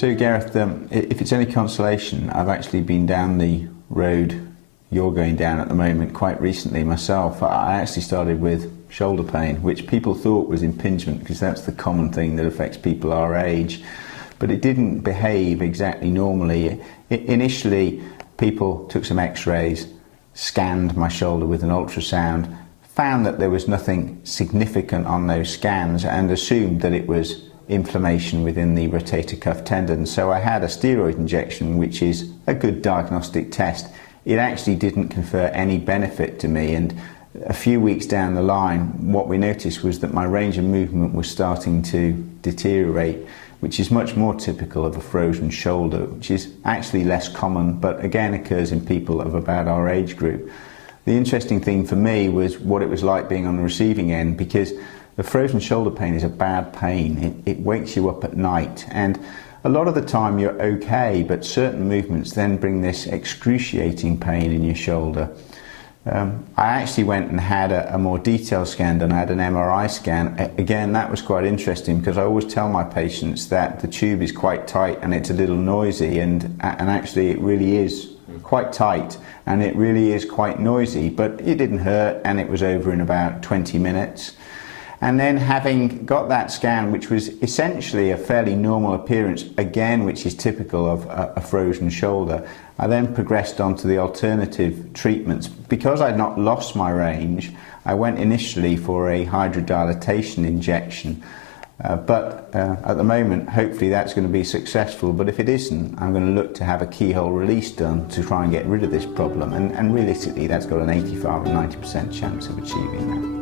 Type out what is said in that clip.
So Gareth, if it's any consolation, I've actually been down the road you're going down at the moment quite recently myself. I actually started with shoulder pain, which people thought was impingement because that's the common thing that affects people our age, but it didn't behave exactly normally. Initially, people took some x-rays, scanned my shoulder with an ultrasound, found that there was nothing significant on those scans and assumed that it was inflammation within the rotator cuff tendon. So I had a steroid injection, which is a good diagnostic test. It actually didn't confer any benefit to me, and a few weeks down the line what we noticed was that my range of movement was starting to deteriorate, which is much more typical of a frozen shoulder, which is actually less common but again occurs in people of about our age group. The interesting thing for me was what it was like being on the receiving end, because the frozen shoulder pain is a bad pain. It wakes you up at night, and a lot of the time you're okay, but certain movements then bring this excruciating pain in your shoulder. I actually went and had a more detailed scan done. I had an MRI scan. Again, that was quite interesting because I always tell my patients that the tube is quite tight and it's a little noisy, and actually it really is quite tight and it really is quite noisy, but it didn't hurt and it was over in about 20 minutes. And then, having got that scan, which was essentially a fairly normal appearance, again which is typical of a frozen shoulder, I then progressed on to the alternative treatments. Because I'd not lost my range, I went initially for a hydrodilatation injection, but at the moment hopefully that's going to be successful, but if it isn't, I'm going to look to have a keyhole release done to try and get rid of this problem, and realistically that's got an 85 or 90% chance of achieving that.